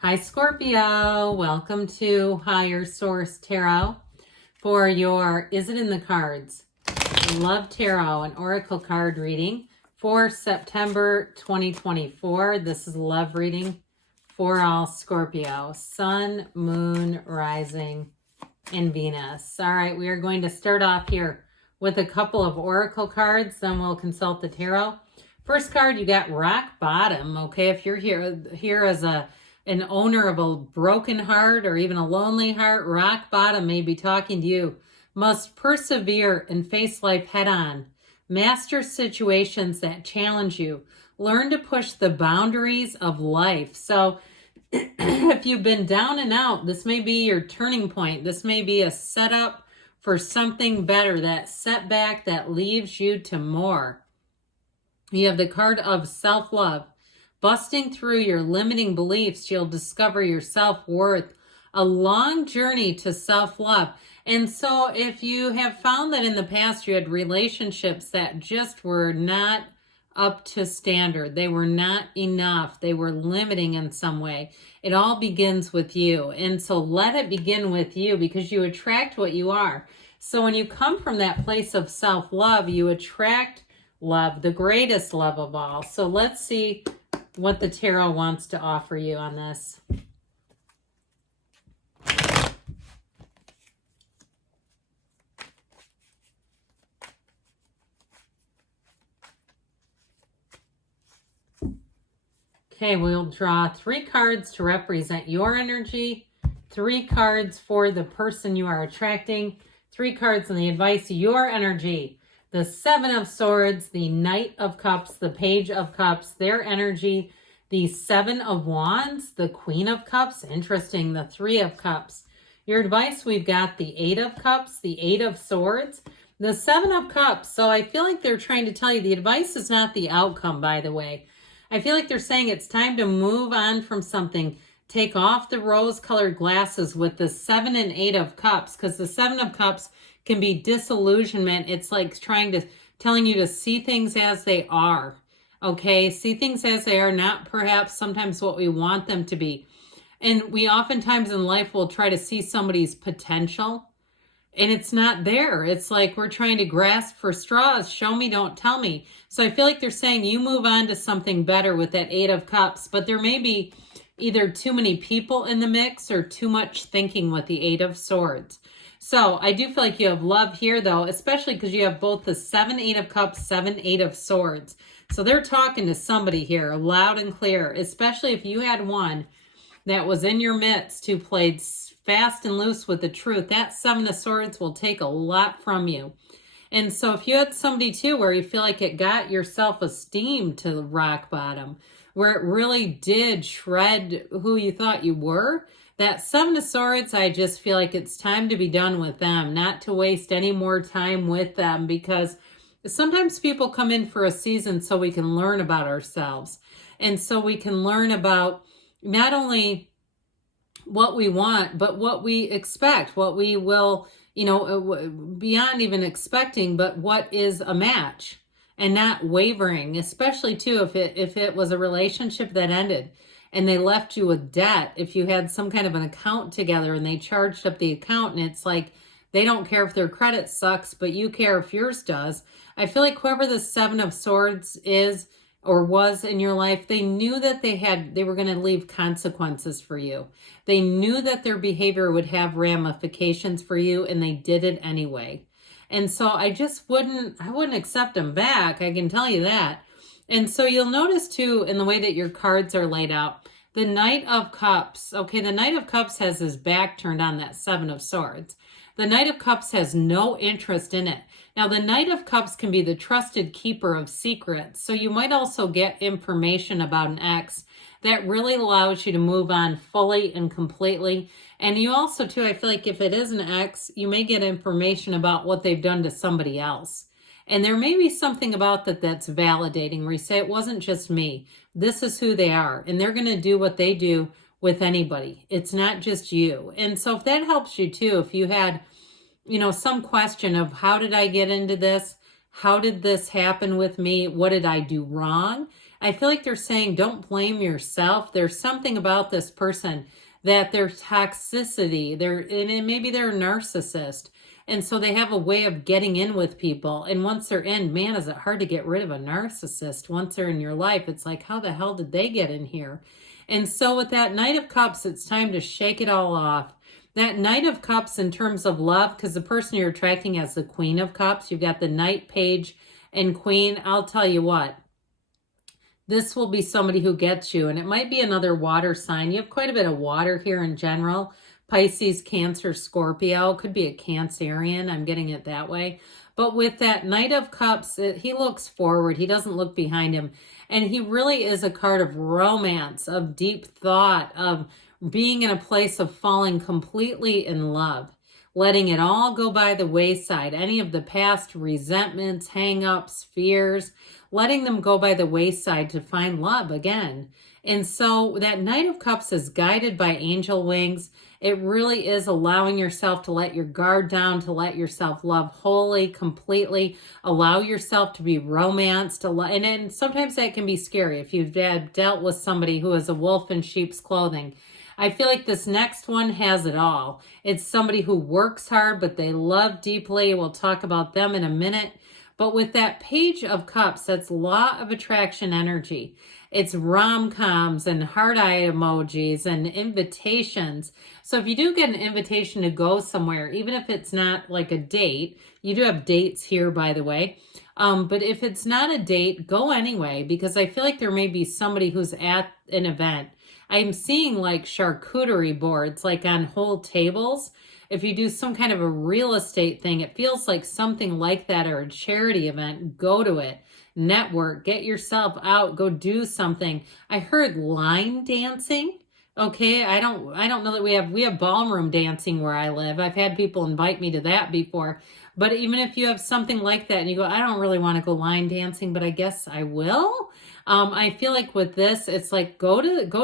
Hi, Scorpio. Welcome to Higher Source Tarot for your Is It in the Cards? Love Tarot, an oracle card reading for September 2024. This is a love reading for all Scorpio. Sun, Moon, Rising, and Venus. All right, we are going to start off here with a couple of oracle cards. Then we'll consult the tarot. First card, you got Rock Bottom. Okay, if you're here as an owner of a broken heart or even a lonely heart, Rock Bottom may be talking to you. Must persevere and face life head on. Master situations that challenge you. Learn to push the boundaries of life. So if you've been down and out, this may be your turning point. This may be a setup for something better, that setback that leads you to more. You have the card of self-love. Busting through your limiting beliefs, you'll discover your self-worth. A long journey to self-love. And so if you have found that in the past you had relationships that just were not up to standard, they were not enough, they were limiting in some way, it all begins with you. And so let it begin with you, because you attract what you are. So when you come from that place of self-love, you attract love, the greatest love of all. So let's see what the tarot wants to offer you on this. Okay, we'll draw 3 cards to represent your energy, 3 cards for the person you are attracting, 3 cards on the advice, your energy. The 7 of Swords, the Knight of Cups, the Page of Cups, their energy, the 7 of Wands, the Queen of Cups, interesting, the 3 of Cups. Your advice, we've got the 8 of Cups, the 8 of Swords, the 7 of Cups. So I feel like they're trying to tell you the advice is not the outcome, by the way. I feel like they're saying it's time to move on from something. Take off the rose-colored glasses with the 7 and 8 of Cups, because the 7 of Cups can be disillusionment. It's like telling you to see things as they are. Okay, see things as they are, not perhaps sometimes what we want them to be. And we oftentimes in life will try to see somebody's potential, and it's not there. It's like we're trying to grasp for straws. Show me, don't tell me. So I feel like they're saying you move on to something better with that 8 of Cups, but there may be either too many people in the mix or too much thinking with the 8 of Swords. So I do feel like you have love here, though, especially because you have both the 7, 8 of Cups, 7, 8 of Swords. So they're talking to somebody here loud and clear, especially if you had one that was in your midst who played fast and loose with the truth. That 7 of Swords will take a lot from you. And so if you had somebody too where you feel like it got your self-esteem to the rock bottom, where it really did shred who you thought you were, that 7 of Swords, I just feel like it's time to be done with them, not to waste any more time with them, because sometimes people come in for a season so we can learn about ourselves. And so we can learn about not only what we want, but what we expect, what we will, beyond even expecting, but what is a match, and not wavering, especially too if it was a relationship that ended and they left you with debt. If you had some kind of an account together and they charged up the account, and it's like they don't care if their credit sucks, but you care if yours does. I feel like whoever the 7 of Swords is or was in your life, they knew that they were going to leave consequences for you. They knew that their behavior would have ramifications for you, and they did it anyway. And so I wouldn't accept them back. I can tell you that. And so you'll notice too, in the way that your cards are laid out, the Knight of Cups. Okay, the Knight of Cups has his back turned on that 7 of Swords. The Knight of Cups has no interest in it. Now, the Knight of Cups can be the trusted keeper of secrets. So you might also get information about an ex that really allows you to move on fully and completely. And you also, too, I feel like if it is an ex, you may get information about what they've done to somebody else. And there may be something about that that's validating, where you say, it wasn't just me. This is who they are. And they're going to do what they do with anybody. It's not just you. And so if that helps you too, if you had, some question of how did I get into this? How did this happen with me? What did I do wrong? I feel like they're saying don't blame yourself. There's something about this person that their toxicity, and maybe they're a narcissist. And so they have a way of getting in with people. And once they're in, man, is it hard to get rid of a narcissist. Once they're in your life, it's like, how the hell did they get in here? And so with that Knight of Cups, it's time to shake it all off. That Knight of Cups in terms of love, because the person you're attracting has the Queen of Cups. You've got the Knight, Page, and Queen. I'll tell you what, this will be somebody who gets you. And it might be another water sign. You have quite a bit of water here in general. Pisces, Cancer, Scorpio. Could be a Cancerian. I'm getting it that way. But with that Knight of Cups, he looks forward. He doesn't look behind him. And he really is a card of romance, of deep thought, of being in a place of falling completely in love, letting it all go by the wayside. Any of the past resentments, hang-ups, fears, letting them go by the wayside to find love again. And so that Knight of Cups is guided by angel wings. It really is allowing yourself to let your guard down, to let yourself love wholly, completely, allow yourself to be romanced. And sometimes that can be scary if you've dealt with somebody who is a wolf in sheep's clothing. I feel like this next one has it all. It's somebody who works hard, but they love deeply. We'll talk about them in a minute. But with that Page of Cups, that's law of attraction energy. It's rom-coms and heart eye emojis and invitations. So if you do get an invitation to go somewhere, even if it's not like a date, you do have dates here, by the way. But if it's not a date, go anyway, because I feel like there may be somebody who's at an event. I'm seeing like charcuterie boards, like on whole tables. If you do some kind of a real estate thing, it feels like something like that, or a charity event. Go to it. Network. Get yourself out. Go do something. I heard line dancing. Okay, I don't know that we have ballroom dancing where I live. I've had people invite me to that before. But even if you have something like that and you go, I don't really want to go line dancing, but I guess I will. I feel like with this, it's like go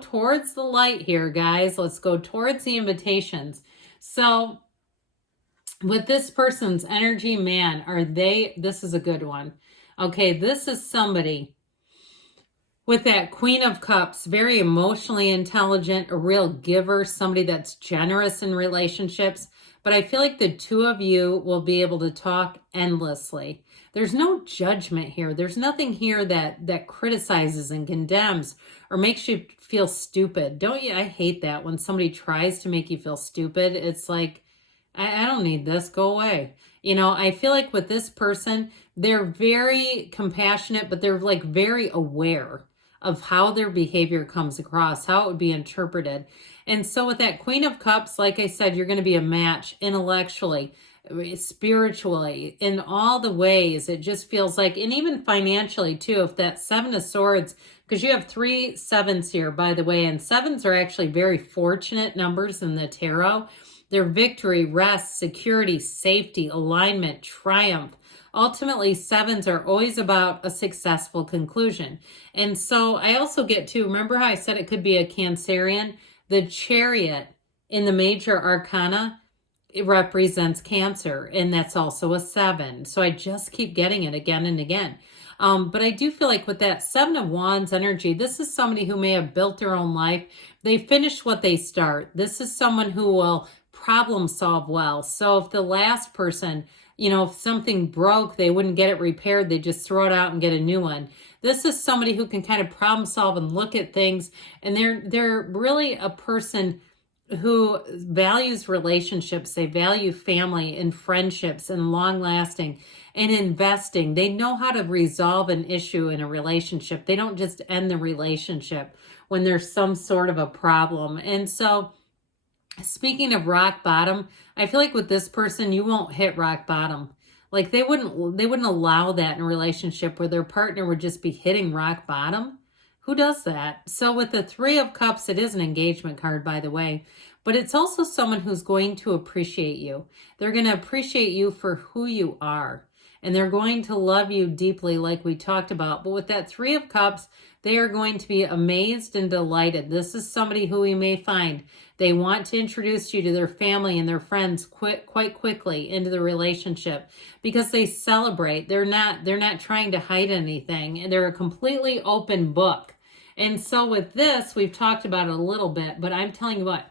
towards the light here, guys. Let's go towards the invitations. So with this person's energy, man, this is a good one. Okay, this is somebody with that Queen of Cups, very emotionally intelligent, a real giver, somebody that's generous in relationships. But I feel like the two of you will be able to talk endlessly. There's no judgment here. There's nothing here that criticizes and condemns or makes you feel stupid. Don't you? I hate that when somebody tries to make you feel stupid. It's like, I don't need this. Go away. You know, I feel like with this person, they're very compassionate, but they're like very aware of how their behavior comes across, how it would be interpreted. And so with that Queen of Cups, like I said, you're going to be a match intellectually, spiritually, in all the ways. It just feels like, and even financially too, if that Seven of Swords, because you have 3 sevens here, by the way, and sevens are actually very fortunate numbers in the tarot. They're victory, rest, security, safety, alignment, triumph. Ultimately, sevens are always about a successful conclusion. And so I also get to, remember how I said it could be a Cancerian? The Chariot in the major arcana, it represents Cancer, and that's also a 7. So I just keep getting it again and again. But I do feel like with that 7 of Wands energy, this is somebody who may have built their own life. They finish what they start. This is someone who will problem solve well. So if the last person, you know, if something broke, they wouldn't get it repaired. They just throw it out and get a new one. This is somebody who can kind of problem solve and look at things. And they're really a person who values relationships. They value family and friendships and long lasting and investing. They know how to resolve an issue in a relationship. They don't just end the relationship when there's some sort of a problem. And so speaking of rock bottom, I feel like with this person, you won't hit rock bottom. Like they wouldn't allow that in a relationship where their partner would just be hitting rock bottom. Who does that? So with the 3 of Cups, it is an engagement card, by the way, but it's also someone who's going to appreciate you. They're going to appreciate you for who you are. and they're going to love you deeply like we talked about. But with that Three of Cups, they are going to be amazed and delighted. This is somebody who you may find they want to introduce you to their family and their friends quite quickly into the relationship because they celebrate. They're not trying to hide anything, and they're a completely open book. And so with this, we've talked about it a little bit, but I'm telling you what,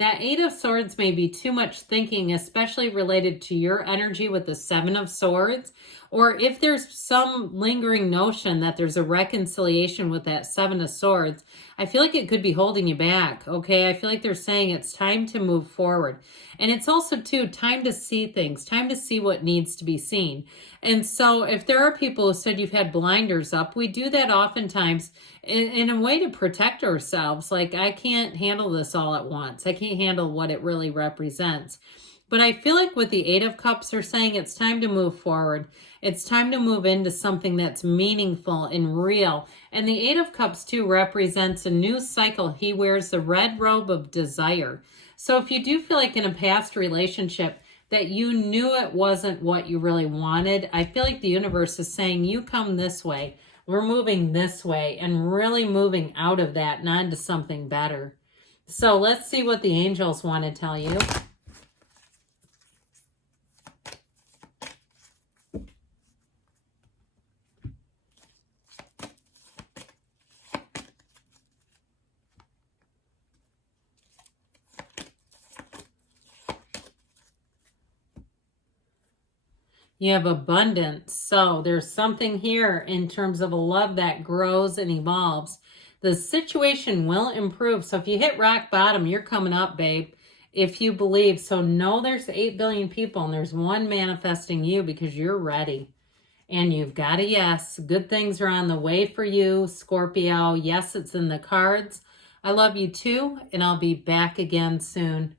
that Eight of Swords may be too much thinking, especially related to your energy with the Seven of Swords. Or if there's some lingering notion that there's a reconciliation with that Seven of Swords, I feel like it could be holding you back, okay? I feel like they're saying it's time to move forward. And it's also, too, time to see things, time to see what needs to be seen. And so if there are people who said you've had blinders up, we do that oftentimes in a way to protect ourselves. Like, I can't handle this all at once. I can't handle what it really represents. But I feel like with the Eight of Cups, they're saying it's time to move forward. It's time to move into something that's meaningful and real. And the Eight of Cups, too, represents a new cycle. He wears the red robe of desire. So if you do feel like in a past relationship that you knew it wasn't what you really wanted, I feel like the universe is saying, you come this way. We're moving this way and really moving out of that and onto something better. So let's see what the angels want to tell you. You have abundance. So there's something here in terms of a love that grows and evolves. The situation will improve. So if you hit rock bottom, you're coming up, babe, if you believe. So know there's 8 billion people and there's one manifesting you because you're ready. And you've got a yes. Good things are on the way for you, Scorpio. Yes, it's in the cards. I love you too, and I'll be back again soon.